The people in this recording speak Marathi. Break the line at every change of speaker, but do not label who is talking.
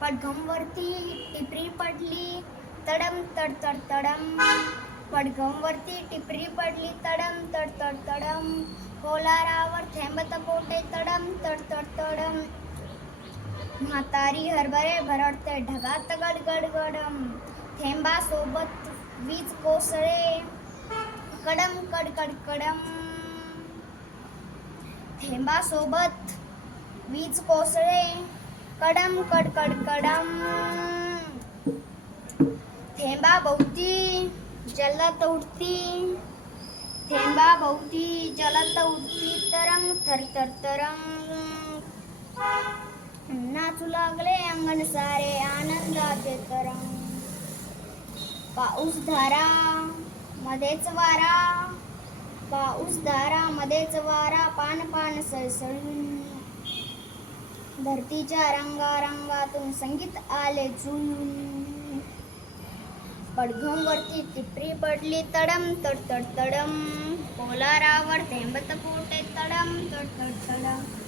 पडघमवरती टिपरी पडली तडम तड तड तडम. पडघमवरती टिपरी पडली तडम तड तड तडम. कोलारावर थेंबत पोटे तडम तड तड तडम. म्हातारी हरभरे भरडते ढगात गड गडम. थेंबासोबत वीज कोसळे. कडम कडकड कडम. थेंबासोबत वीज कोसळे. कडम कडकड कडम। थेंबा भोवती जलत उडती थेंबा भोवती जलत उडती तरंग थर थर तरंग। नाचू लागले अंगण सारे आनंदाचे तरंग। पाऊस धारा मध्येच वारा। पाऊस धारा मध्येच वारा पान पान सळसळून। धरतीच्या रंगारंगातून संगीत आले झुलून. पडघम वरती टिपरी पडली तडम तडतड तडम. कोलारावर थेंबत पोटे तडम तडतड तडम.